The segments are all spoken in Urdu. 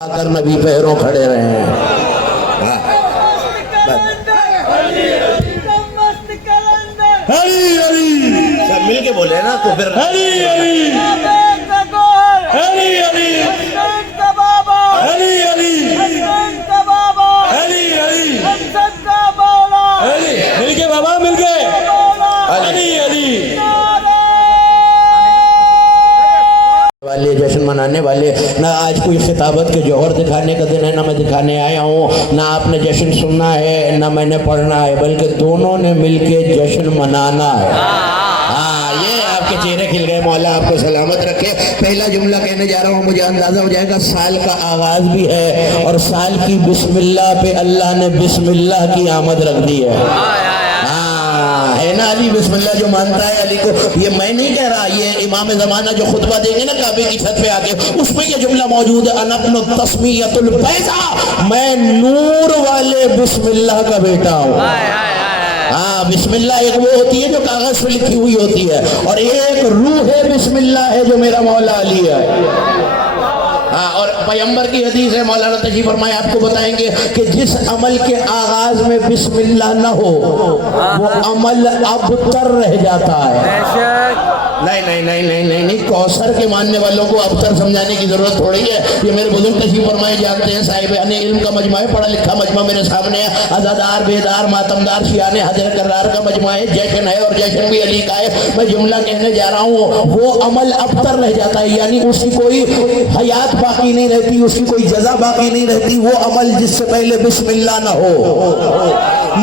کر نبی پیروں کھڑے رہے ہیں. سب مل کے بولے نا تو پھر مل کے بابا مل کے علی علی والے جشن منانے والے. نہ آج کوئی خطابت کے جوہر دکھانے کا دن ہے، نہ میں دکھانے آیا ہوں، نہ آپ نے جشن سننا ہے نہ میں نے پڑھنا ہے، بلکہ دونوں نے مل کے جشن منانا ہے. یہ آپ کے چہرے کھل گئے. مولا آپ کو سلامت رکھے. پہلا جملہ کہنے جا رہا ہوں، مجھے اندازہ ہو جائے گا سال کا آغاز بھی ہے اور سال کی بسم اللہ پہ اللہ نے بسم اللہ کی آمد رکھ دی ہے. ہے نا علی بسم اللہ جو مانتا ہے علی کو. یہ میں نہیں کہہ رہا، یہ امام زمانہ جو خطبہ دیں گے نا کعبے کی چھت پہ آ کے، اس میں یہ جملہ موجود ہے، انا ابن التسمیۃ البیضاء، میں نور والے بسم اللہ کا بیٹا ہوں. بسم اللہ ایک وہ ہوتی ہے جو کاغذ پہ لکھی ہوئی ہوتی ہے، اور ایک روح بسم اللہ ہے جو میرا مولا علی ہے. اور پیغمبر کی حدیث ہے، مولانا تشریف فرمائے آپ کو بتائیں گے کہ جس عمل کے آغاز میں بسم اللہ نہ ہو وہ عمل ابتر رہ جاتا ہے. نہیں کوثر کے ماننے والوں کو ابتر سمجھانے کی ضرورت تھوڑی ہے. یہ میرے بزرگ تشریف فرمائے جانتے ہیں، صاحب علم کا مجمع ہے، پڑھا لکھا مجمع میرے سامنے ہے، عزادار بیدار ماتمدار شیان حضرت کرار کا مجمع ہے، جشن ہے اور جشن بھی علی کا ہے. میں جملہ کہنے جا رہا ہوں، وہ عمل ابتر رہ جاتا ہے، یعنی اس کی کوئی حیات باقی نہیں رہتی، اس کی کوئی جزا باقی نہیں رہتی، وہ عمل جس سے پہلے بسم اللہ نہ ہو.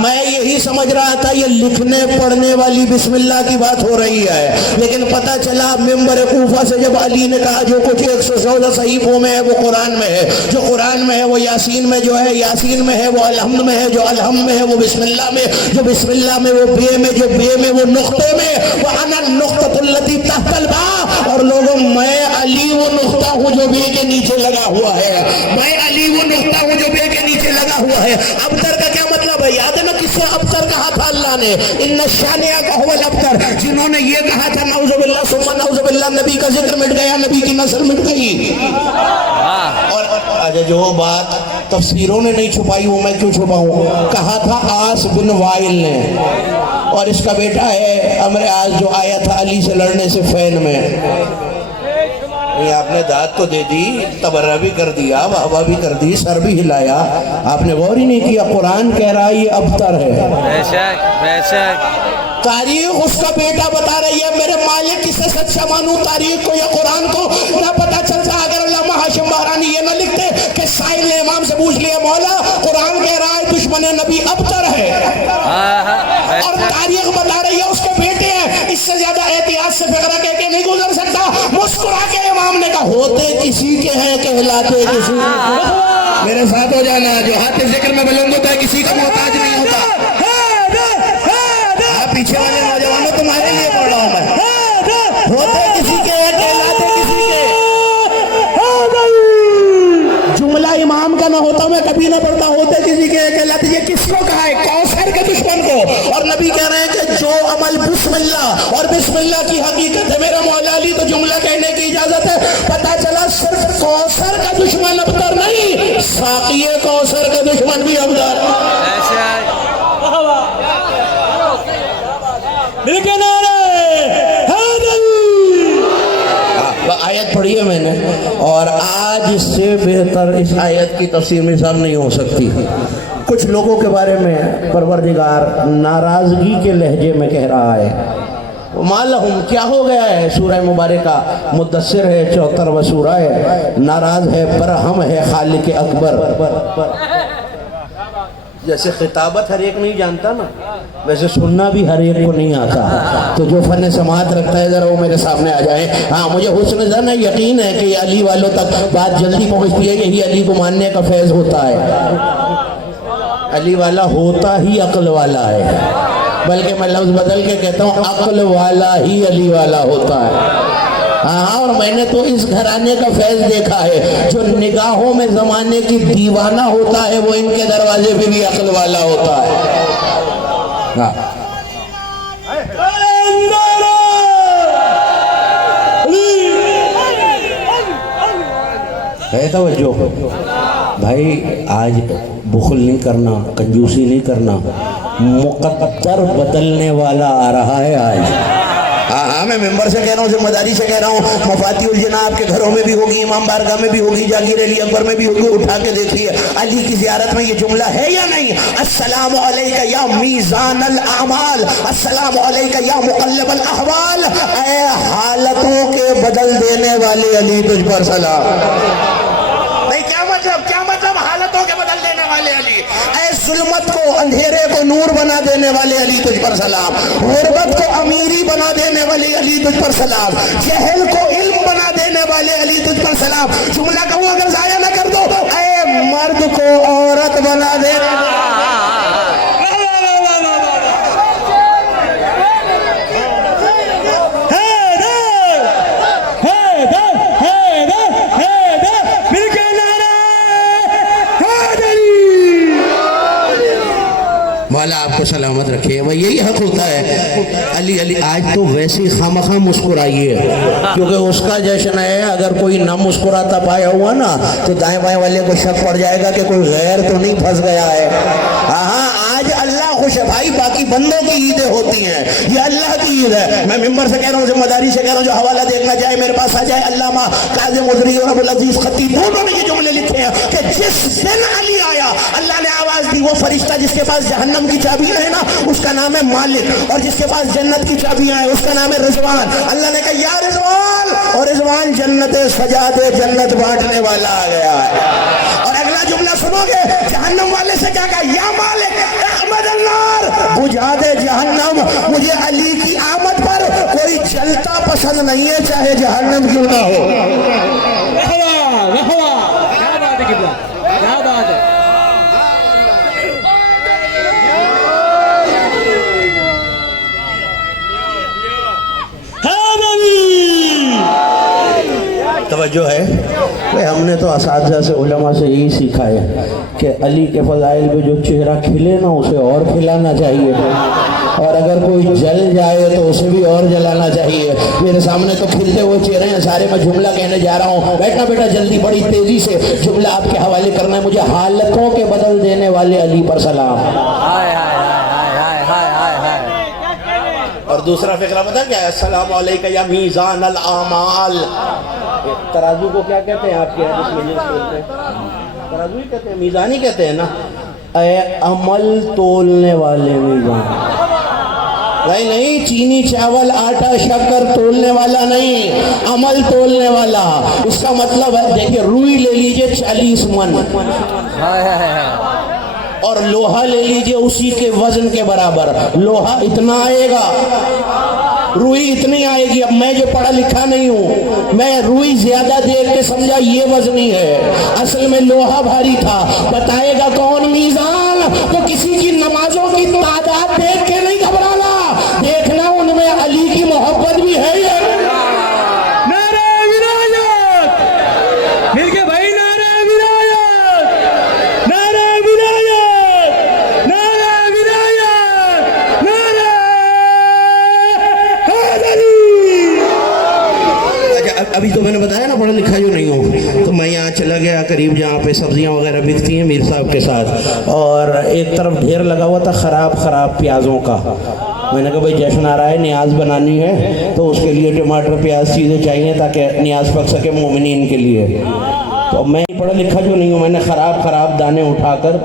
میں یہی سمجھ رہا تھا یہ لکھنے پڑھنے والی بسم اللہ کی بات ہو رہی ہے، لیکن پتہ چلا ممبر کوفہ سے جب علی نے کہا جو کچھ 114 صحیفوں میں ہے وہ قرآن میں ہے، جو قرآن میں ہے وہ یاسین میں جو ہے یاسین میں ہے، وہ الحمد میں ہے جو الحمد میں ہے، وہ بسم اللہ میں جو بسم اللہ میں، وہ بے میں جو بے میں، وہ نقطے میں، وہ انا النقطۃ التی تحت الباء. اور لوگوں میں علی وہ نقطہ ہوں جو بے کے نیچے لگا ہوا ہے، میں علی وہ نقطہ ہوں جو بے کے نیچے لگا ہوا ہے. ابتر کا کیا مطلب ہے؟ یاد ہے نا کس سے ابتر کہا تھا اللہ نے؟ ان الشانئک هو الابتر. جنہوں نے یہ کہا تھا نعوذ باللہ ثم نعوذ باللہ، نبی کا ذکر مٹ گیا، نبی کی نسل مٹ گئی. اور جو بات تفسیروں نے نہیں چھپائی وہ میں کیوں چھپاؤں؟ کہا تھا آس بن وائل نے، اور اس کا بیٹا ہے عمرو آس جو آیا تھا علی سے لڑنے سے فین میں. آپ نے داد تو دے دی، تبرہ بھی کر دیا، واہ بھی کر دی، سر بھی ہلایا، آپ نے غور ہی نہیں کیا. قرآن کہہ رہا ہے یہ ابتر ہے. بے شک تاریخ اس کا بیٹا بتا رہی ہے. میرے مالک کسے سچا مانوں، تاریخ کو یا قرآن کو؟ نہ پتا چلتا اگر علامہ ہاشم بہرانی یہ نہ لکھتے کہ سائل نے امام سے پوچھ لیا مولا قرآن کہہ رہا ہے دشمن نبی ابتر ہے، اور تاریخ بتا رہی ہے اس کے بیٹے ہیں. اس سے زیادہ احتیاط سے فقرہ کہہ کے نہیں گزر سکتا. مسکرا کے امام نے کہا ہوتے کسی کے ہیں کہلاتے کسی. میرے ساتھ ہو جانا، جو ہاتھ ذکر میں بلند ہوتا ہے کسی کا محتاج نہیں ہوتا. پیچھے والے نوجوانوں تمہارے لیے پڑھ رہا ہوں میں، ہوتے کسی کے ہیں کہلاتے کسی کے. جملہ امام کا نہ ہوتا میں کبھی نہ پڑھتا، ہوتے کسی کے ہیں کہلاتے. یہ کس کو کہا ہے؟ کوثر کے دشمن کو. اور نبی کہہ رہے ہیں کہ جو عمل بسم اللہ اور بسم اللہ کی حقیقت ہے میرا مولا علی تو جملہ کہنے کی اجازت ہے. پتہ چلا صرف کوثر کا دشمن ابتر نہیں، ساقی کوثر کا دشمن بھی ابتر. آیت پڑھی ہے میں نے، اور آج اس سے بہتر اس آیت کی تفسیر مثال نہیں ہو سکتی. کچھ لوگوں کے بارے میں پروردگار ناراضگی کے لہجے میں کہہ رہا ہے. مالہم کیا ہو گیا ہے؟ سورہ مبارکہ مدثر ہے، 74واں سورہ ہے. ناراض ہے، برہم ہے خالق اکبر. جیسے خطابت ہر ایک نہیں جانتا نا، ویسے سننا بھی ہر ایک کو نہیں آتا. تو جو فن سماعت رکھتا ہے ذرا وہ میرے سامنے آ جائے. ہاں مجھے حسن ظن ہے، یقین ہے کہ علی والوں تک بات جلدی پہنچتی ہے. یہی علی کو ماننے کا فیض ہوتا ہے. علی والا ہوتا ہی عقل والا ہے، بلکہ میں لفظ بدل کے کہتا ہوں عقل والا ہی علی والا ہوتا ہے. ہاں، اور میں نے تو اس گھرانے کا فیض دیکھا ہے، جو نگاہوں میں زمانے کی دیوانہ ہوتا ہے وہ ان کے دروازے پہ بھی عقل والا ہوتا ہے. ہاں ہے توجہ. بھائی آج بخل نہیں کرنا، کنجوسی نہیں کرنا، مقدر بدلنے والا آ رہا ہے آج۔ ہاں میں ممبر سے کہہ رہا ہوں، ذمہ داری سے کہہ رہا ہوں، مفاتیح الجناح آپ کے گھروں میں بھی ہوگی، امام بارگاہ میں بھی ہوگی، جاگیر علی اکبر میں بھی ہوگی، اٹھا کے دیکھیے علی کی زیارت میں یہ جملہ ہے یا نہیں؟ السلام علیکہ یا میزان الاعمال، السلام علیکہ یا مقلب الاحوال، اے حالتوں کے بدل دینے والے علی تجھ پر سلام۔ نہیں کیا مطلب حالتوں کے بدل دینے والے علی؟ اے ظلمت کو، اندھیرے کو نور بنا دینے والے علی تجھ پر سلام، غربت کو امیری بنا دینے والے علی تجھ پر سلام، جہل کو علم بنا دینے والے علی تجھ پر سلام۔ جملہ کہوں اگر ضائع نہ کر دو، اے مرد کو عورت بنا دینے مولا آپ کو سلامت رکھے۔ وہ یہی حق ہوتا ہے۔ علی علی آج تو ویسی خامخواہ مسکرائیے، کیونکہ اس کا جشن ہے۔ اگر کوئی نہ مسکراتا پایا ہوا نا تو دائیں بائیں والے کو شک پڑ جائے گا کہ کوئی غیر تو نہیں پھنس گیا ہے۔ ہاں آج اللہ خوش ہے بھائی، باقی بندوں کی عیدیں ہوتی ہیں، یہ اللہ کی عید ہے۔ میں ممبر سے کہہ رہا ہوں، ذمہ داری سے کہہ رہا ہوں، جو حوالہ دیکھنا چاہے میرے پاس آ جائے۔ علامہ کاظم عذری اور ابوالعزیز خطیب دونوں نے یہ جملے لکھے ہیں کہ جس دن علی آیا اللہ نے آواز دی، وہ فرشتہ جس کے پاس جہنم کی چابیاں ہیں نا اس کا نام ہے مالک، اور جس کے پاس جنت کی چابیاں ہیں اس کا نام ہے رضوان۔ اللہ نے کہا یا رضوان، اور رضوان جنت سجا دے، جنت بانٹنے والا آ گیا ہے۔ اور اگلا جملہ سنو گے، جہنم والے سے کیا کہا؟ یا مالک احمد النار، بجھا دے جہنم، مجھے علی کی آمد پر کوئی جلتا پسند نہیں ہے، چاہے جہنم کیوں نہ ہو۔ کیا بات ہے قبلہ، کیا بات ہے۔ توجہ ہے کہ ہم نے تو اساتذہ سے، علماء سے یہی سیکھا ہے کہ علی کے فضائل پہ جو چہرہ کھلے نا اسے اور کھلانا چاہیے، اور اگر کوئی جل جائے تو اسے بھی اور جلانا چاہیے۔ میرے سامنے تو کھلتے ہوئے چہرے ہیں سارے، میں جملہ کہنے جا رہا ہوں، بیٹھنا بیٹا جلدی بڑی تیزی سے جملہ آپ کے حوالے کرنا ہے مجھے۔ حالتوں کے بدل دینے والے علی پر سلام۔ اور دوسرا فقرہ پتہ کیا ہے؟ السلام علیکہ یا میزان الاعمال۔ ترازو کو کیا کہتے ہیں آپ کے حدیث میں؟ ترازو ہی کہتے ہیں، میزان ہی کہتے ہیں نا۔ اے عمل تولنے والے میزان، نہیں چینی چاول آٹا شکر تولنے والا نہیں، عمل تولنے والا۔ اس کا مطلب ہے دیکھیں، روئی لے لیجئے 40 من، اور لوہا لے لیجئے اسی کے وزن کے برابر۔ لوہا اتنا آئے گا، روئی اتنی آئے گی۔ اب میں جو پڑھا لکھا نہیں ہوں، میں روئی زیادہ دیکھ کے سمجھا یہ وزنی ہے، اصل میں لوہا بھاری تھا۔ بتائے گا کون میزان؟ تو کسی کی نمازوں کی تعداد دیکھ کے نہیں گھبرانا، دیکھنا ان میں علی کی محبت بھی ہے یا نہیں۔ نعرہ ولایت، مل کے بھائی نعرہ ولایت، نعرہ ولایت، نعرہ ولایت، نعرہ حیدری۔ ابھی تو میں نے بتایا نا پڑھا لکھا جو نہیں ہوں، تو میں یہاں چلا گیا قریب جہاں پہ سبزیاں وغیرہ بکتی ہیں میر صاحب کے ساتھ، اور ایک طرف ڈھیر لگا ہوا تھا خراب پیازوں کا۔ میں نے کہا بھائی جشن آ رہا ہے، نیاز بنانی ہے، تو اس کے لیے ٹماٹر پیاز چیزیں چاہیے تاکہ نیاز پک سکے مومنین کے لیے۔ تو میں پڑھا لکھا جو نہیں ہوں، میں نے خراب دانے اٹھا کر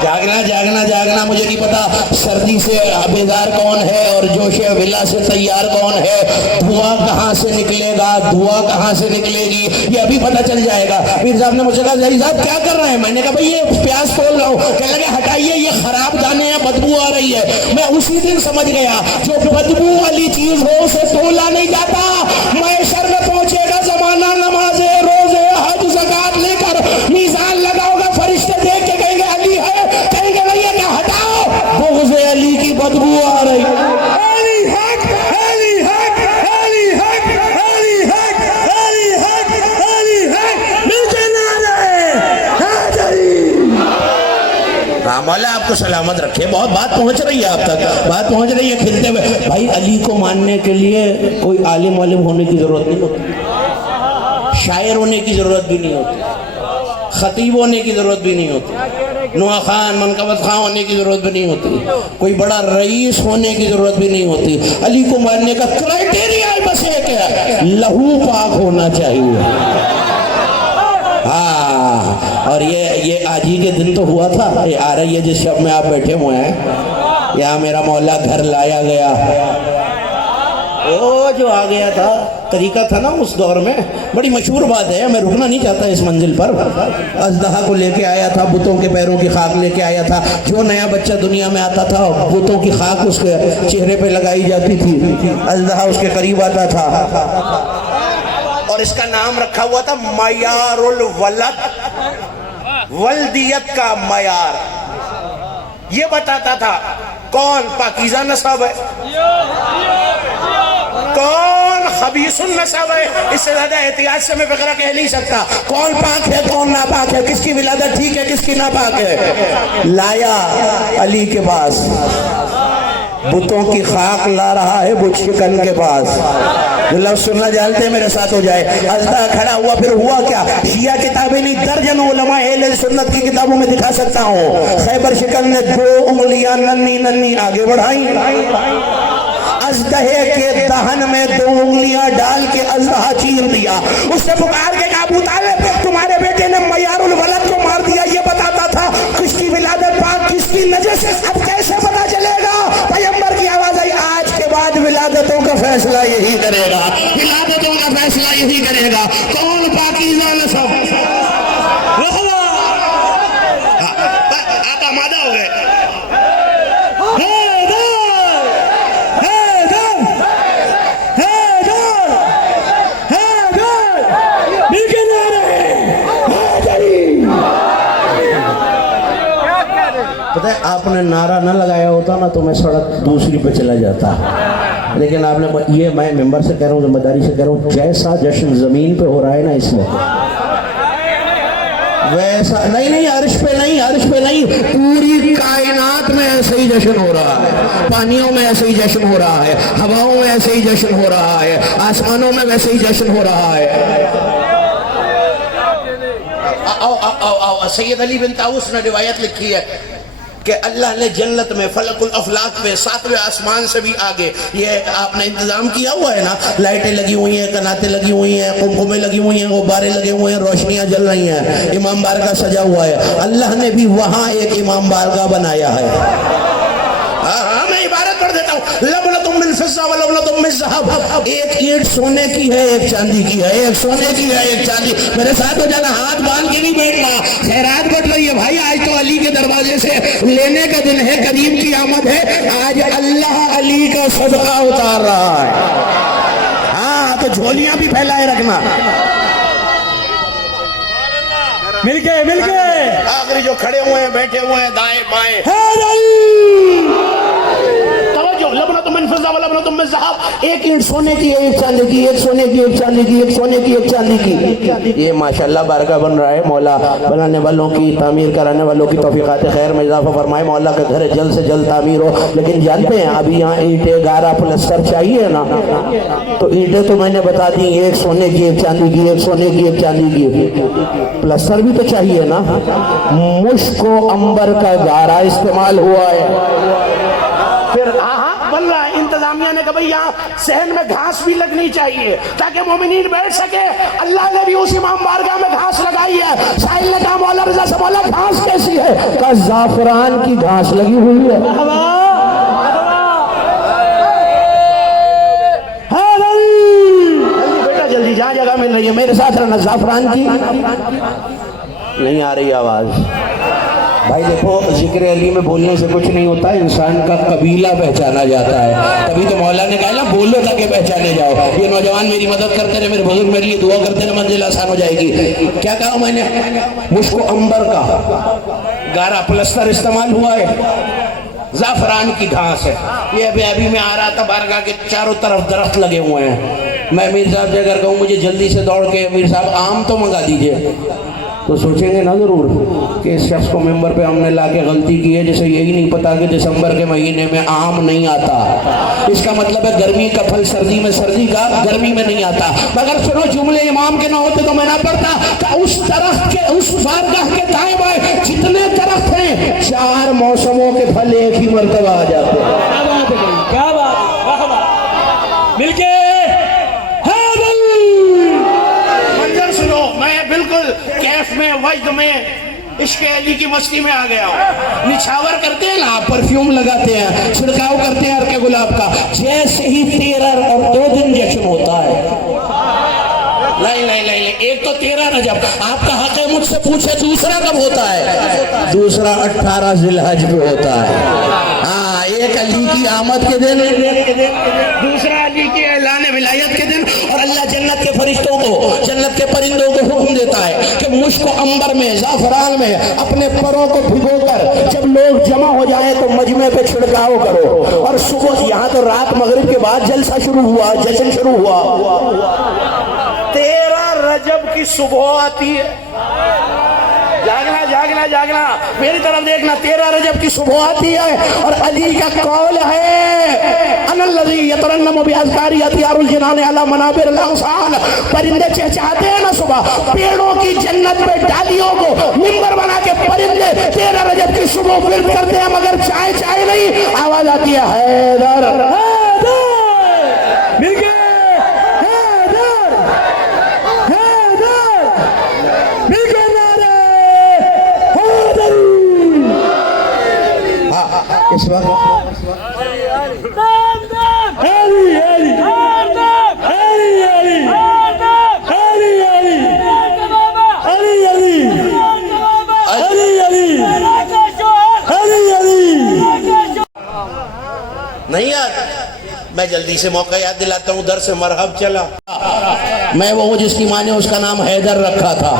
جاگنا مجھے نہیں پتا سردی سے بیدار کون ہے اور جوش ولا سے تیار کون ہے، دھواں کہاں سے نکلے گا، دھواں کہاں سے نکلے گی، یہ ابھی پتہ چل جائے گا۔ میر صاحب نے مجھے کہا زہری صاحب کیا کر رہے ہیں؟ میں نے کہا بھائی یہ پیاز تول رہا ہوں۔ کہنے لگے ہٹائیے یہ خراب دانے ہیں، بدبو آ رہی ہے۔ میں اسی دن سمجھ گیا جو بدبو والی چیز ہو اسے تولا نہیں جاتا۔ معاشر میں پہنچے گا زمانہ، نمازیں روزے حج زکات لے کر میزان لگاؤ گا، فرشتے دیکھ کے کہیں گے علی ہے، کہیں گے نہیں ہے کہ ہٹاؤ، بغض علی کی بدبو آ رہی۔ علی حق، علی حق، علی حق، علی حق، علی حق، علی حق، مل کے نعرہ حیدری۔ مولا آپ کو سلامت رکھے۔ بہت بات پہنچ رہی ہے آپ تک، بات پہنچ رہی ہے کھلتے ہوئے۔ بھائی علی کو ماننے کے لیے کوئی عالم ہونے کی ضرورت نہیں ہوتی، شاعر ہونے کی ضرورت بھی نہیں ہوتی۔ خطیب ہونے کی ضرورت بھی نہیں ہوتی، نواں خان منقبت خان ہونے کی ضرورت بھی نہیں ہوتی، کوئی بڑا رئیس ہونے کی ضرورت بھی نہیں ہوتی۔ علی کو ماننے کا کرائٹیریا بس ایک ہے، لہو پاک ہونا چاہیے۔ ہاں، اور یہ آج ہی کے دن تو ہوا تھا، یہ آ رہی ہے جس شب میں آپ بیٹھے ہوئے ہیں، یہاں میرا مولا گھر لایا گیا، وہ جو آ گیا تھا طریقہ تھا نا اس دور میں، بڑی مشہور بات ہے، میں رکنا نہیں چاہتا اس منزل پر۔ اژدہا کو لے کے آیا تھا، بتوں کے پیروں کی خاک لے کے آیا تھا، جو نیا بچہ دنیا میں آتا تھا بتوں کی خاک اس کے چہرے پہ لگائی جاتی تھی، اژدہا اس کے قریب آتا تھا، اور اس کا نام رکھا ہوا تھا معیار الولد، ولدیت کا معیار، یہ بتاتا تھا کون پاکیزہ نسب ہے، کون خبیث النسب ہے۔ اس سے زیادہ احتیاط سے میں فقرہ کہہ نہیں سکتا، کون پاک ہے کون ناپاک ہے، کس کی ولادت ٹھیک ہے کس کی ناپاک ہے۔ لایا علی کے پاس، بتوں کی خاک لا رہا ہے بت شکن کے پاس، جو لفظ سننا جانتے ہیں میرے ساتھ ہو جائے۔ اژدہا کھڑا ہوا، پھر ہوا کیا؟ شیعہ کتابیں نہیں، درجنوں علماء اہل سنت کی کتابوں میں دکھا سکتا ہوں، خیبر شکن نے 2 انگلیاں ننھی ننھی آگے بڑھائیں، اژدہے کے دہن میں 2 انگلیاں ڈال کے اژدہا چیر دیا، اس سے پکار کے کہا ابو طالب تمہارے بیٹے نے معیار الولد کو مار دیا، یہ بتاتا تھا کس کی ولادت پاک کس کی نجس، اب کیسے پتا چلے گا؟ پیغمبر کی آواز آئی، آج کے بعد ولادتوں کا فیصلہ یہی کرے گا، ولادتوں کا فیصلہ یہی کرے گا، کون پاکیزہ نسب۔ آپ آمادہ ہو گئے؟ پتہ ہے آپ نے نعرہ نہ لگایا ہوتا نا تو میں سڑک دوسری پہ چلا جاتا، لیکن آپ نے، یہ میں ممبر سے کہہ رہا ہوں، ذمہ داری سے کہہ رہا ہوں، جیسا جشن زمین پہ ہو رہا ہے نا اس وقت، ویسا نہیں، عرش پہ نہیں، پوری کائنات میں ایسے ہی جشن ہو رہا ہے، پانیوں میں ایسے ہی جشن ہو رہا ہے، ہواؤں میں ایسے ہی جشن ہو رہا ہے، آسمانوں میں ویسے ہی جشن ہو رہا ہے۔ آؤ سید علی بن طاؤس نے روایت لکھی ہے کہ اللہ نے جنت میں فلک الافلاق پہ 7ویں آسمان سے بھی آگے، یہ آپ نے انتظام کیا ہوا ہے نا، لائٹیں لگی ہوئی ہیں، کناتیں لگی ہوئی ہیں، قمقمے لگی ہوئی ہیں، غبارے لگے ہوئے ہیں، روشنیاں جل رہی ہیں، امام بارگاہ سجا ہوا ہے، اللہ نے بھی وہاں ایک امام بارگاہ بنایا ہے۔ ہاں میں عبارت پڑھ دیتا ہوں، لبنۃ من فضہ و لبنۃ من ذہب، ایک اینٹ سونے کی ہے ایک چاندی کی ہے، ایک سونے کی ہے ایک چاندی۔ میرے ساتھ ہو جانا، ہاتھ باندھ کے نہیں بیٹھنا، خیرات بٹ رہی ہے بھائی، آج تو علی کے دروازے سے لینے کا دن ہے، کریم کی آمد ہے، آج اللہ علی کا صدقہ اتار رہا ہے۔ ہاں تو جھولیاں بھی پھیلائے رکھنا، مل کے آخری جو کھڑے ہوئے ہیں بیٹھے ہوئے ہیں دائیں بائیں، لبنۃ من فضہ و لبنۃ من ذہب، ایک اینٹ سونے کی ایک چاندی کی، ایک سونے کی ایک چاندی کی، ایک سونے کی ایک چاندی کی۔ یہ ماشاءاللہ بارگاہ بن رہا ہے، مولا بنانے والوں کی، تعمیر کرانے والوں کی توفیقات خیر میں اضافہ فرمائے، مولا کا گھر جلد سے جلد تعمیر ہو۔ لیکن جانتے ہیں ابھی یہاں اینٹیں گارا پلستر چاہیے نا، تو اینٹیں تو میں نے بتا دی، ایک سونے کی ایک چاندی کی، ایک سونے کی ایک چاندی کی، پلستر بھی تو چاہیے نا۔ مشک و عنبر کا گارا استعمال ہوا ہے، پھر بن رہا ہے۔ انتظامیہ نے کہا بھئی یہاں صحن میں گھاس بھی لگنی چاہیے تاکہ مومنین بیٹھ سکے، اللہ نے بھی اس امام بارگاہ میں گھاس لگائی ہے۔ سائل نے کہا مولا رضا سے، مولا گھاس کیسی ہے؟ کہا زعفران کی گھاس لگی ہوئی ہے۔ بیٹا جلدی جہاں جگہ مل رہی ہے میرے ساتھ رہنا، زعفران کی نہیں آ رہی آواز۔ بھائی دیکھو، ذکر علی میں بولنے سے کچھ نہیں ہوتا، انسان کا قبیلہ پہچانا جاتا ہے، تبھی تو مولا نے کہا نا بولو تاکہ پہچانے جاؤ۔ یہ نوجوان میری مدد کرتے رہے، میرے بزرگ میرے لیے دعا کرتے رہے، منزل آسان ہو جائے گی۔ کیا کہا میں نے؟ مشک و عنبر کا گارا پلستر استعمال ہوا ہے، زعفران کی گھاس ہے۔ یہ ابھی میں آ رہا تھا، بارگاہ کے چاروں طرف درخت لگے ہوئے ہیں۔ میں میر صاحب سے اگر کہوں مجھے جلدی سے دوڑ کے میر صاحب آم تو منگا دیجئے، تو سوچیں گے نا ضرور کہ اس شخص کو ممبر پہ ہم نے لا کے غلطی کی ہے، جسے یہی نہیں پتا کہ دسمبر کے مہینے میں آم نہیں آتا۔ اس کا مطلب ہے گرمی کا پھل سردی میں، سردی کا گرمی میں نہیں آتا۔ مگر چلو جملے امام کے نہ ہوتے تو میں نہ پڑھتا کہ اس درخت کے، اس بارگاہ کے دائیں بائیں جتنے درخت ہیں 4 موسموں کے پھل ایک ہی مرتبہ آ جاتے ہیں۔ کیا بات ہے، کیا بات ہے، واہ واہ۔ مل کے منظر سنو، میں بالکل کیف میں، وجد میں، عشق علی کی مستی میں آ گیا ہوں۔ نچھاور کرتے ہیں نا، پرفیوم لگاتے ہیں، چھڑکاؤ کرتے ہیں عرق گلاب کا، جیسے ہی 13 اور 2 دن جشن ہوتا ہے۔ نہیں، ایک تو 13 رجب، آپ کا حق ہے مجھ سے پوچھے دوسرا کب ہوتا ہے؟ دوسرا 18 ذی الحج پہ ہوتا ہے۔ ہاں، ایک علی کی آمد کے دن، دوسرا علی کی اعلان ولایت کے دن، اور اللہ جنت کے فرشتوں کو، جنت کے پرندوں کو حکم دیتا ہے کہ مشک و عنبر میں، زعفران میں اپنے پروں کو بھگو کر جب لوگ جمع ہو جائیں تو مجمع پہ چھڑکاؤ کرو، اور صبح یہاں تو رات مغرب کے بعد جلسہ شروع ہوا، جشن شروع ہوا۔ 13 رجب کی صبح آتی ہے، جاگنا میری طرف دیکھنا، 13 رجب کی صبح آتی ہے، اور علی کا قول ہے انا الذی یترنم باذکاری اطیار الجنان علی منابر الاغصان۔ پرندے چہچہاتے ہیں نا صبح، پیڑوں کی جنت پہ ڈالیوں کو منبر بنا کے پرندے 13 رجب کی صبح ورد کرتے ہیں، مگر چائے نہیں، آواز آتی ہے حیدر مل کے اس وقت نہیں یار، میں جلدی سے موقع یاد دلاتا ہوں، در سے مرحب چلا، میں وہ جس کی ماں نے اس کا نام حیدر رکھا تھا،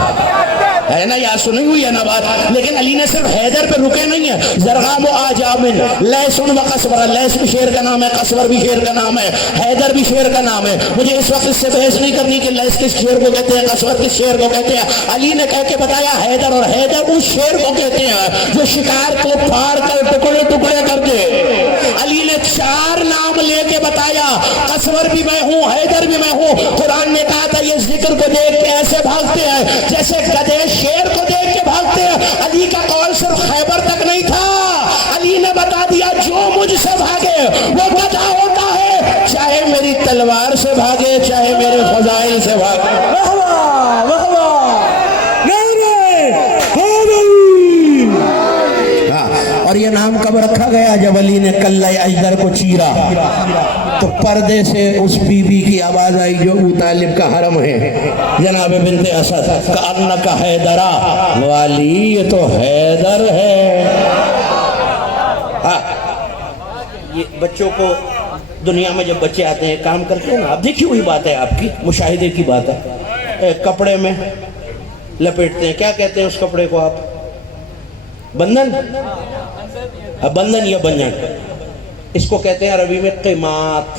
ہے نا، یاد سنی ہوئی ہے نا بات۔ لیکن علی نے صرف حیدر پہ رکے نہیں ہے، زرغام و آجامن، لیسن و قصور، لیس بھی شیر کا نام ہے، قصور بھی شیر کا نام ہے، حیدر بھی شیر کا نام ہے۔ مجھے اس وقت اس سے بحث نہیں کرنی کہ لیس کس شیر کو کہتے ہیں، قصور کس شیر کو کہتے ہیں۔ علی نے کہہ کے بتایا حیدر، اور حیدر اس شیر کو کہتے ہیں جو شکار کو پھاڑ کر ٹکڑے ٹکڑے کر دے۔ علی نے 4 نام لے کے بتایا، قصور بھی میں ہوں، حیدر بھی میں ہوں۔ قرآن نے کہا تھا یہ ذکر کو دیکھ کے ایسے بھاگتے ہیں جیسے گدھے شیر کو دیکھ کے بھاگتے ہیں۔ علی کا قول صرف خیبر تک نہیں تھا، علی نے بتا دیا جو مجھ سے بھاگے وہ گدھا ہوتا ہے، چاہے میری تلوار سے بھاگے، چاہے میرے فضائل سے بھاگے۔ اور یہ نام کب رکھا گیا؟ جب علی نے کلہ اجدر کو چیرا تو پردے سے اس بی بی کی آواز آئی جو ابو طالب کا حرم ہے، جناب بنت اسد، کأنک حیدرا، والی یہ تو حیدر ہے۔ ہاں، یہ بچوں کو دنیا میں جب بچے آتے ہیں کام کرتے ہیں نا، اب دیکھی ہوئی بات ہے آپ کی، مشاہدے کی بات ہے، کپڑے میں لپیٹتے ہیں، کیا کہتے ہیں اس کپڑے کو آپ؟ بندن، بندن یا بنجن، اس کو کہتے ہیں عربی میں قیمات،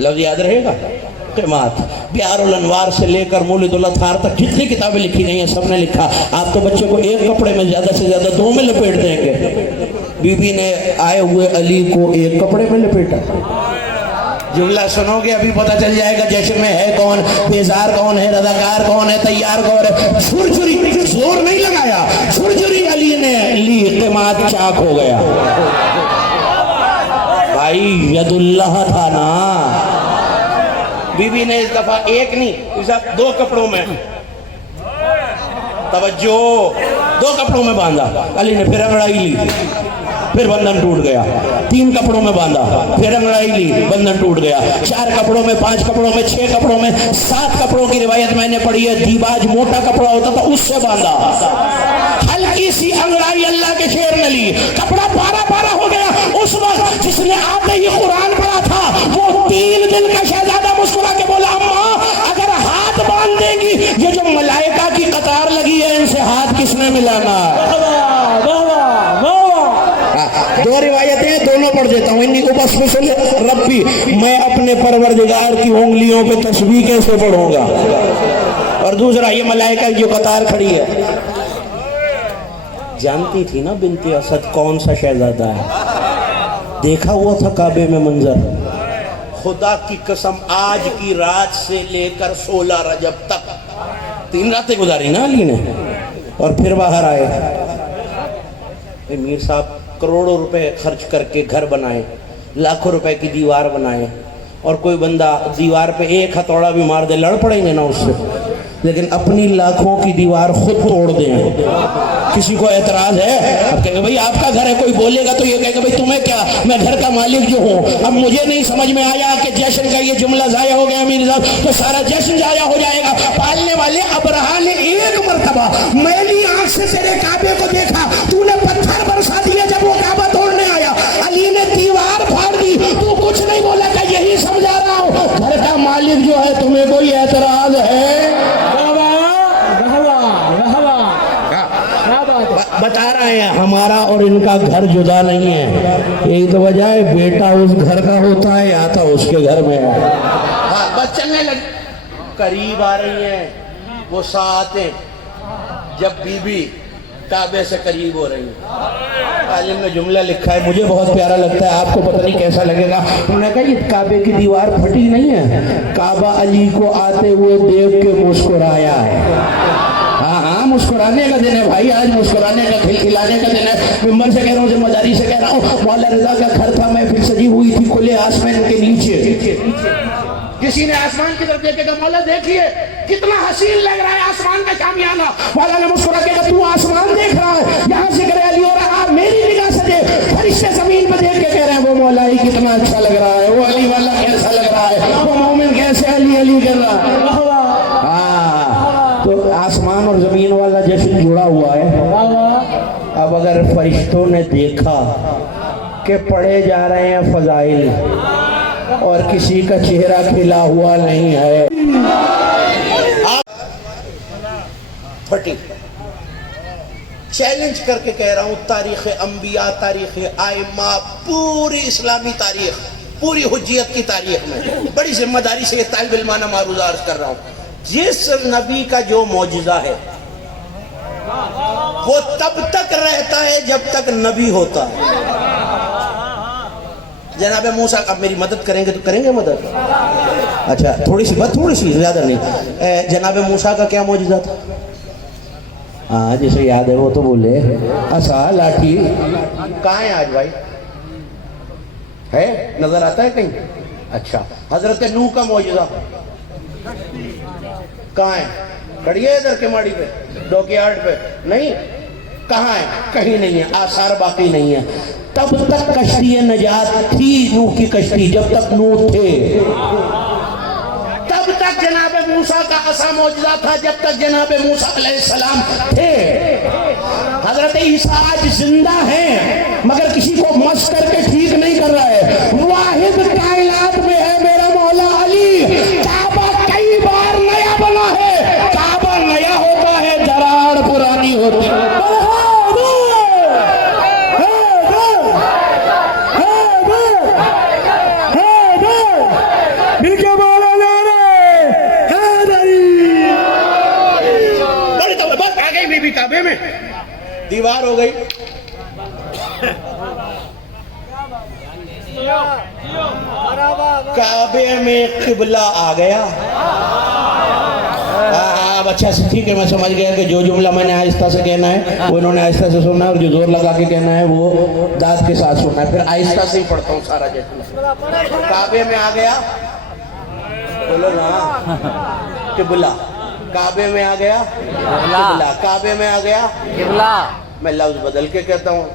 لفظ یاد رہے گا، قیمات۔ بیار الانوار سے لے کر مولد الاطہار تک جتنی کتابیں لکھی گئی ہیں سب نے لکھا، آپ تو بچے کو ایک کپڑے میں زیادہ سے زیادہ 2 میں لپیٹ دیں گے، بی بی نے آئے ہوئے علی کو ایک کپڑے میں لپیٹا۔ جملہ سنو گے ابھی پتہ چل جائے گا جشن میں ہے کون، بیزار کون ہے، رضاکار کون ہے، تیار کون ہے۔ چھرچھری، زور نہیں لگایا، چھرچھری علی نے لی، قیمات چاک ہو گیا۔ بھائی ید اللہ تھا نا۔ بی بی نے اس دفعہ ایک نہیں، اس دفعہ 2 کپڑوں میں، توجہ، 2 کپڑوں میں باندھا۔ علی نے پھر انگڑائی لی، پھر بندھن ٹوٹ گیا، 3 کپڑوں میں باندھا، پھر انگڑائی لی، بندھن ٹوٹ گیا، 4 کپڑوں میں، 5 کپڑوں میں، 6 کپڑوں میں، 7 کپڑوں کی روایت میں نے پڑھی ہے، دیباج موٹا کپڑا ہوتا تھا اس سے باندھا، ہلکی سی انگڑائی اللہ کے شیر نے لی، کپڑا پارا ہو گیا۔ اس وقت جس نے آتے ہی قرآن پڑھا تھا وہ 3 دن کا شہزادہ مسکرا کے بولا، اماں اگر ہاتھ باندھ دیں گی، یہ جو ملائکہ کی قطار لگی ہے ان سے ہاتھ کس نے ملانا؟ 2 روایتیں دونوں پڑھ دیتا ہوں، انی کو بس مسل ربی، میں اپنے پروردگار کی انگلیوں پہ تسبیح کیسے پڑھوں گا؟ اور دوسرا یہ ملائکہ جو قطار کھڑی ہے، جانتی تھی نا بنت اسد کون سا شہزادہ ہے، دیکھا ہوا تھا کعبے میں منظر. خدا کی قسم آج کی رات سے لے کر 16 رجب تک 3 راتیں گزاری نا علی نے، اور پھر باہر آئے. امیر صاحب کروڑوں روپے خرچ کر کے گھر بنائے، لاکھوں روپے کی دیوار بنائے، اور کوئی بندہ دیوار پہ ایک ہتھوڑا بھی مار دے لڑ پڑیں گے نا اس سے، لیکن اپنی لاکھوں کی دیوار خود توڑ دیں. کسی کو اعتراض ہے؟ اب کہیں گے بھئی آپ کا گھر ہے، کوئی بولے گا تو یہ کہے گا بھئی تمہیں کیا، میں گھر کا مالک جو ہوں. اب مجھے نہیں سمجھ میں آیا کہ جشن کا یہ جملہ ضائع ہو گیا امیر صاحب، تو سارا جشن ضائع ہو جائے گا. پالنے والے ابرہا نے ایک مرتبہ میلی آنکھ سے تیرے کعبے کو دیکھا، تو نے پتھر برسا دیے جب وہ کعبہ توڑنے آیا. علی نے دیوار پھاڑ دی، تو کچھ نہیں بولا کہ یہی سمجھا رہا ہوں گھر کا مالک جو ہے تمہیں کوئی اعتراض ہے؟ بتا رہے ہیں ہمارا اور ان کا گھر جدا نہیں ہے، یہی تو وجہ ہے بیٹا اس گھر کا ہوتا ہے یا تو اس کے گھر میں ہے. بس چلنے لگ قریب آ رہی ہیں وہ ساعتیں جب بی بی کعبے سے قریب ہو رہی ہے. عالم نے جملہ لکھا ہے، مجھے بہت پیارا لگتا ہے، آپ کو پتہ نہیں کیسا لگے گا. انہوں نے کہا یہ کعبے کی دیوار پھٹی نہیں ہے، کعبہ علی کو آتے ہوئے دیکھ کے مسکرایا ہے. ہاں مسکرانے کا دن ہے بھائی، آج مسکرانے کا، کھلکھلانے کا دن ہے. ممبر سے کہہ رہا ہوں، ذمہ داری سے کہہ رہا ہوں، مولا رضا کا گھر تھا، محفل سجی ہوئی تھی کھلے آسمان کے نیچے. کسی نے آسمان کی طرف دیکھے گا، مولا دیکھیے کتنا حسین لگ رہا ہے آسمان کا شامیانہ. مولا نے مسکرا کے کہا تو آسمان دیکھ رہا ہے، یہاں ذکر علی ہو رہا ہے، میری نگاہ سے دیکھ. فرشتے زمین پہ دیکھ کے کہہ رہے ہیں وہ مولا ہی کتنا اچھا لگ رہا ہے، وہ علی والا کیسا لگ رہا ہے، وہ مومن کیسے علی علی کر رہا ہے. تو آسمان اور زمین والا جشن جڑا ہوا ہے. اب اگر فرشتوں نے دیکھا کہ پڑھے جا رہے ہیں فضائل اور کسی کا چہرہ کھلا ہوا نہیں ہے، پھٹی. چیلنج کر کے کہہ رہا ہوں، تاریخ انبیاء، تاریخ ائمہ، پوری اسلامی تاریخ، پوری حجیت کی تاریخ میں بڑی ذمہ داری سے یہ طالب علمانہ معروضہ عرض کر رہا ہوں. جس نبی کا جو معجزہ ہے وہ تب تک رہتا ہے جب تک نبی ہوتا ہے. جناب موسیٰ، اب میری مدد کریں گے تو کریں گے مدد؟ اچھا تھوڑی سی زیادہ نہیں. جناب موسیٰ کا کیا معجزہ تھا؟ ہاں جسے یاد ہے وہ تو بولے. عصا، لاٹھی کہاں ہے آج بھائی؟ ہے نظر آتا ہے کہیں؟ اچھا حضرت نوح کا معجزہ کہاں ہے؟ کھڑی ہے ادھر کے ماڑی پہ، ڈوکیارڈ پہ؟ نہیں. کہاں ہے؟ کہیں نہیں ہے، آثار باقی نہیں ہے. تب تک کشتی نجات تھی، نوح کی کشتی، جب تک نوح تھے. تب تک جناب موسیٰ کا عصا معجزہ تھا، جب تک جناب موسیٰ علیہ السلام تھے. حضرت عیسیٰ آج زندہ ہیں مگر کسی کو مس کر کے ٹھیک نہیں کر رہا ہے. واحد کائنات میں ہے میرا مولا علی. کعبہ کئی بار نیا بنا ہے، کعبہ نیا ہوتا ہے، دراڑ پرانی ہوتی ہے. کعبے میں دیوار ہو گئی. کعبے میں قبلہ آ گیا. اب اچھا سے ٹھیک ہے، میں سمجھ گیا کہ جو جملہ میں نے آہستہ سے کہنا ہے وہ انہوں نے آہستہ سے سننا ہے، اور جو زور لگا کے کہنا ہے وہ داد کے ساتھ سننا ہے. پھر آہستہ سے ہی پڑھتا ہوں سارا جیسے. کعبے میں آ گیا، بولو نا قبلہ. کعبے میں آ گیا قبلہ، کعبے میں آ گیا قبلہ. میں لفظ بدل کے کہتا ہوں.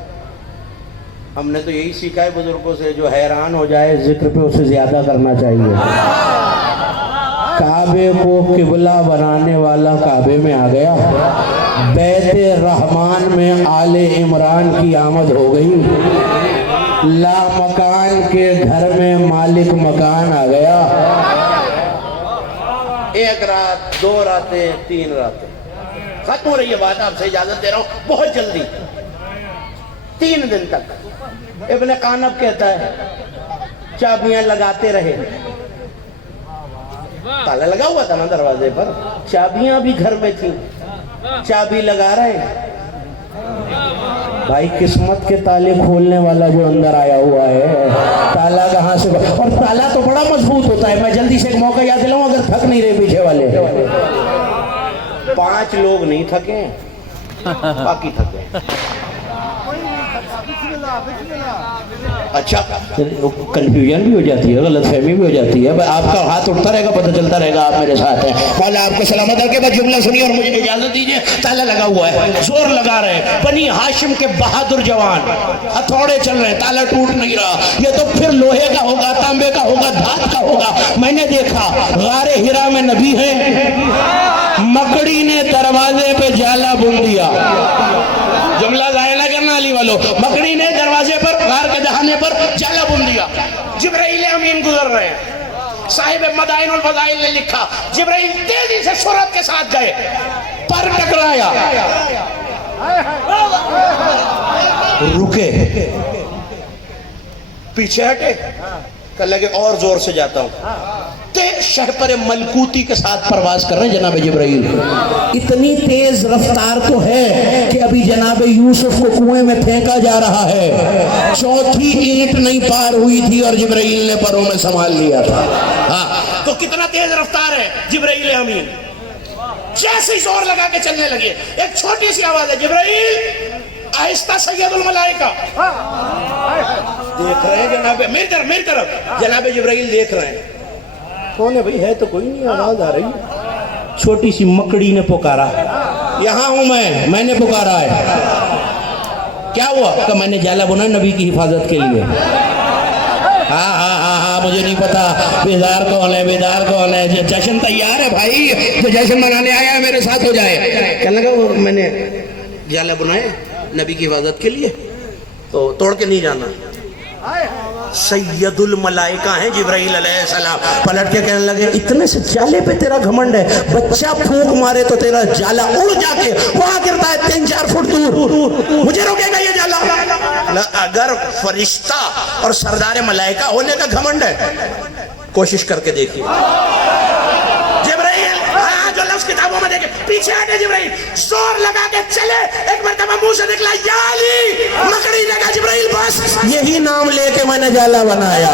ہم نے تو یہی سیکھا ہے بزرگوں سے، جو حیران ہو جائے ذکر پہ اسے زیادہ کرنا چاہیے. کعبے کو قبلہ بنانے والا کعبے میں آ گیا. بیت رحمان میں آل عمران کی آمد ہو گئی. لا مکان کے گھر میں مالک مکان آ گیا. 1 رات، 2 راتیں، 3 راتیں ختم ہو رہی ہے بات. آپ سے اجازت دے رہا ہوں بہت جلدی. 3 دن تک ابن قانب کہتا ہے چابیاں لگاتے رہے. تالا لگا ہوا تھا نا دروازے پر, چابیاں بھی گھر میں تھیں, چابی لگا رہے ہیں. بھائی قسمت کے تالے کھولنے والا جو اندر آیا ہوا ہے, تالا کہاں سے, اور تالا تو بڑا مضبوط ہوتا ہے. میں جلدی سے ایک موقع یاد دلاؤں اگر تھک نہیں رہے پیچھے والے. 5 لوگ نہیں تھکے, باقی تھکے. اچھا کنفیوژن بھی ہو جاتی ہے, غلط فہمی بھی ہو جاتی ہے. آپ کا ہاتھ اٹھتا رہے گا, پتہ چلتا رہے گا آپ میرے ساتھ ہیں. مولا آپ کو سلامت رکھے. بس جملہ سنیے اور مجھے اجازت دیجیے. تالا لگا ہوا ہے, زور لگا رہے ہیں, بنی ہاشم کے بہادر جوان ہتھوڑے چل رہے ہیں, تالا ٹوٹ نہیں رہا. یہ تو پھر لوہے کا ہوگا, تانبے کا ہوگا, دھات کا ہوگا. میں نے دیکھا غار ہرا میں نبی ہیں, مکڑی نے دروازے پہ جالا بن دیا. جملہ ظاہر نہ کرنا علی والو, مکڑی نے دروازے پر, غار کے دہانے پر جالا بن دیا. جبرائیل امین گزر رہے ہیں. صاحب مدائن الفضائل نے لکھا جبرائیل تیزی سے سرعت کے ساتھ گئے, پر ٹکرایا, رکے, پیچھے ہٹے, کہ لگے اور زور سے جاتا ہوں. شہپر ملکوتی کے ساتھ پرواز کر رہے ہیں جناب جبرائیل. اتنی تیز رفتار تو ہے کہ ابھی جناب یوسف کو کنویں میں پھینکا جا رہا ہے, 4تھی اینٹ نہیں پار ہوئی تھی اور جبرائیل نے پروں میں سنبھال لیا تھا. ہاں تو کتنا تیز رفتار ہے جبرائیل امین. جیسے زور لگا کے چلنے لگے, ایک چھوٹی سی آواز ہے, جبرائیل آہستہ سید الملائکہ. دیکھ رہے ہیں جناب, میری طرف جناب جبرائیل دیکھ رہے ہیں. کون ہے بھئی, ہے تو کوئی نہیں, آواز آ رہی ہے. چھوٹی سی مکڑی نے پکارا, یہاں ہوں میں نے پکارا ہے. کیا ہوا, کہ میں نے جالا بنا نبی کی حفاظت کے لیے. ہاں مجھے نہیں پتا بیدار کون ہے, بیدار کون ہے. جشن تیار ہے بھائی, جو جشن منانے آیا ہے میرے ساتھ ہو جائے. کہنے لگا وہ میں نے جالا بنایا نبی کی حفاظت کے لیے, تو توڑ کے نہیں جانا. سید الملائکہ ہیں جبرائیل علیہ السلام. پلٹ کے کہنے لگے اتنے سے جالے پہ تیرا گھمنڈ ہے, بچہ پھونک مارے تو تیرا جالا اڑ جا کے وہاں گرتا ہے 3-4 فٹ دور, مجھے روکے گا یہ جالا؟ اگر فرشتہ اور سردار ملائکہ ہونے کا گھمنڈ ہے, کوشش کر کے دیکھیے. جبرائیل جو لفظ کتابوں میں دیکھے, پیچھے ہٹے جبرائیل, زور لگا کے چلے, ایک مرتبہ منہ سے نکلا یا علی, مکڑی نے کہا جبرائیل بس یہی نام لے کے میں نے جالا بنایا.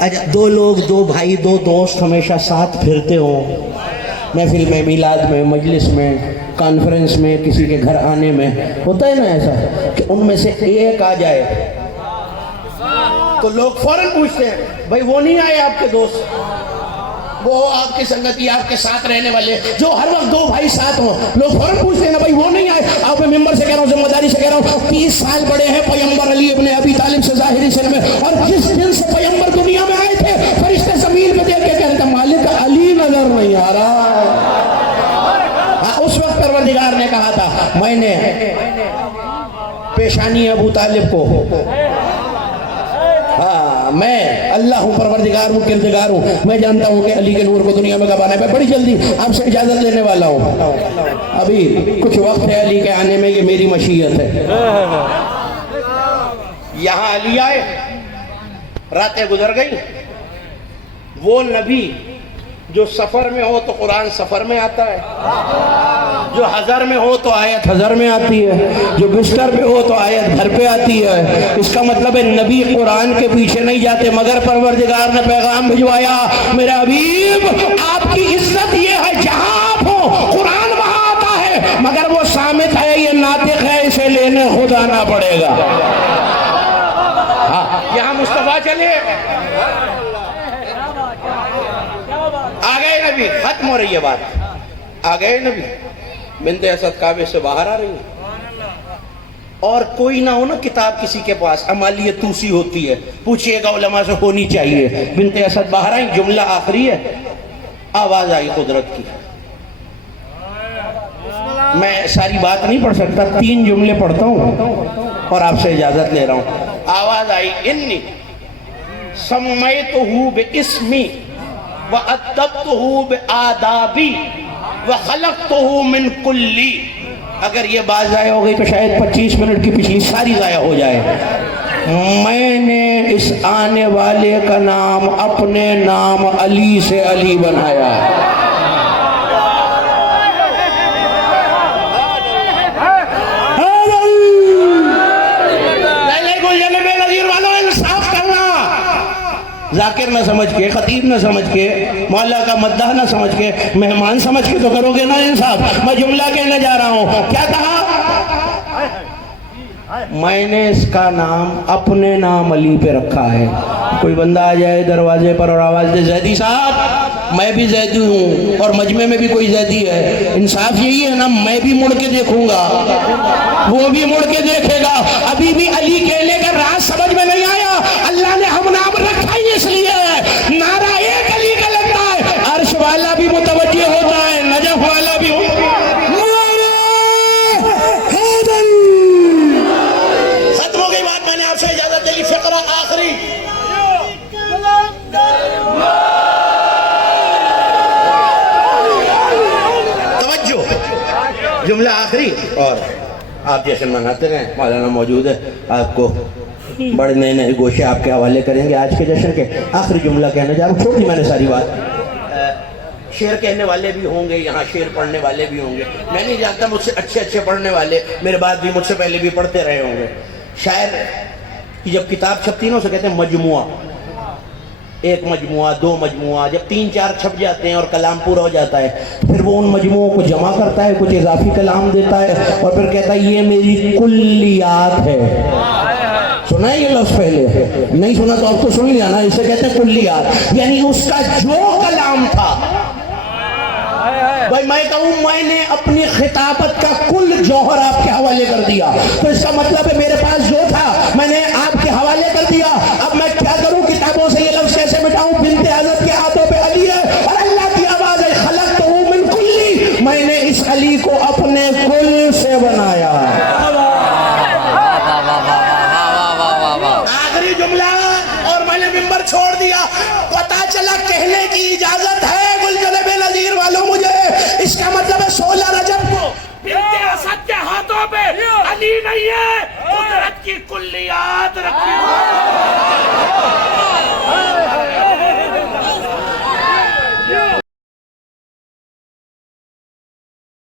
اچھا, 2 لوگ, 2 بھائی, 2 دوست ہمیشہ ساتھ پھرتے ہوں, محفل میں, میلاد میں, مجلس میں, کانفرنس میں, کسی کے گھر آنے میں, ہوتا ہے نا ایسا کہ ان میں سے ایک آ جائے تو لوگ فوراً پوچھتے ہیں بھائی وہ نہیں آئے آپ کے دوست, وہ آپ کی سنگتی, آپ کے ساتھ رہنے والے, جو ہر وقت 2 بھائی ساتھ ہوں, لوگ فوراً پوچھتے ہیں نا بھائی وہ نہیں آئے. آپ میں ممبر سے کہہ رہا ہوں, ذمہ داری سے کہہ رہا ہوں, 30 سال بڑے ہیں پیغمبر علی ابن ابی طالب سے ظاہری سن میں, اور جس دن سے پیغمبر دنیا میں آئے تھے فرشتے زمین پہ دیکھ کے کہتے ہیں مالک علی نظر نہیں آ رہا. اس وقت پروردگار نے کہا تھا میں نے پیشانی ابو طالب کو, ہاں میں اللہ ہوں, پروردگار ہوں, کردگار ہوں, میں جانتا ہوں کہ علی کے نور کو دنیا میں کب آنا ہے. میں بڑی جلدی آپ سے اجازت لینے والا ہوں, ابھی کچھ وقت ہے علی کے آنے میں, یہ میری مشیت ہے. یہاں علی آئے, راتیں گزر گئی. وہ نبی جو سفر میں ہو تو قرآن سفر میں آتا ہے, جو حضر میں ہو تو آیت حضر میں آتی ہے, جو بستر پہ ہو تو آیت گھر پہ آتی ہے. اس کا مطلب ہے نبی قرآن کے پیچھے نہیں جاتے, مگر پروردگار نے پیغام بھجوایا میرا حبیب آپ کی عزت یہ ہے جہاں آپ ہو قرآن وہاں آتا ہے, مگر وہ صامت ہے, یہ ناطق ہے, اسے لینے خود آنا پڑے گا. یہاں مصطفیٰ چلے, آ گئے نبی, ختم ہو رہی ہے بات, آ گئے نبی, بنت اسد کعبے سے باہر آ رہی ہے, اور کوئی نہ ہو نا کتاب کسی کے پاس, امالیہ توسی ہوتی ہے, پوچھئے گا علماء سے ہونی چاہیے. بنت اسد باہر آئی, جملہ آخری ہے, آواز آئی قدرت کی. میں ساری بات نہیں پڑھ سکتا, 3 جملے پڑھتا ہوں اور آپ سے اجازت لے رہا ہوں. آواز آئی انی سمیتہ باسمی وَأَدَّبْتُهُ بِآدَابِ وَخَلَقْتُهُ مِنْ كُلِّ اگر یہ بات ضائع ہو گئی تو شاید 25 منٹ کی پچھلی ساری ضائع ہو جائے. میں نے اس آنے والے کا نام اپنے نام علی سے علی بنایا. ذاکر نہ سمجھ کے، خطیب نہ سمجھ کے، مولا کا مداح نہ سمجھ کے، مہمان سمجھ کے تو کرو گے نا انصاف. میں جملہ کہنے جا رہا ہوں. کیا کہا؟ میں نے اس کا نام اپنے نام علی پہ رکھا ہے. کوئی بندہ آ جائے دروازے پر اور آواز دے زیدی صاحب میں بھی زیدی ہوں اور مجمع میں بھی کوئی زیدی ہے، انصاف یہی ہے نا میں بھی مڑ کے دیکھوں گا وہ بھی مڑ کے دیکھے گا. ابھی بھی علی کہنے کا راز سمجھ میں نہیں آیا. اللہ نے ہم نام رکھا ہی اس لیے ہے، نعرہ ایک علی کا لگتا ہے، عرش والا بھی متوجہ ہوتا ہے، نجف والا بھی ہوتا ہے. ختم ہو گئی بات. میں نے آپ سے اجازت دے لی. فقرہ آخری. توجہ، جملہ آخری. اور آپ جشن مناتے رہیں، مولانا موجود ہے، آپ کو بڑے نئے نئے گوشے آپ کے حوالے کریں گے. آج کے جشن کے آخری جملہ کہنے جا رہا ہوں. چھوڑی میں نے ساری بات. شعر کہنے والے بھی ہوں گے یہاں، شعر پڑھنے والے بھی ہوں گے. میں نہیں جانتا مجھ سے اچھے پڑھنے والے میرے بعد بھی مجھ سے پہلے بھی پڑھتے رہے ہوں گے. شاعر کی جب کتاب چھپتی ہے نا اسے کہتے ہیں مجموعہ. ایک مجموعہ، دو مجموعہ، جب 3-4 چھپ جاتے ہیں اور کلام پورا ہو جاتا ہے پھر وہ ان مجموعوں کو جمع کرتا ہے، کچھ اضافی کلام دیتا ہے اور پھر کہتا ہے یہ میری کلیات ہے. سنا ہے یہ لفظ پہلے؟ نہیں سنا تو اب تو سن لیا نا. اسے کہتے ہیں کلیات، یعنی اس کا جو کلام تھا. بھائی میں کہوں میں نے اپنی خطابت کا کل جوہر آپ کے حوالے کر دیا تو اس کا مطلب ہے میرے پاس جو تھا میں نے آپ کے حوالے کر دیا. اب میں کیا کروں؟ کتابوں سے یہ لفظ کیسے مٹاؤں؟ بنت حضرت کے ہاتھوں پہ علی ہے اور اللہ کی آواز ہے خلقتہ من کلی، میں نے اس علی کو اپنے کل سے بنایا. آخری جملہ اور میں نے ممبر چھوڑ دیا. پتا چلا کہنے کی اجازت ہے گلشن بے نظیر والوں مجھے. اس کا مطلب ہے 16 رجب کو بنت اسد کے ہاتھوں پہ علی نہیں ہے، قدرت کی کلیات رکھی.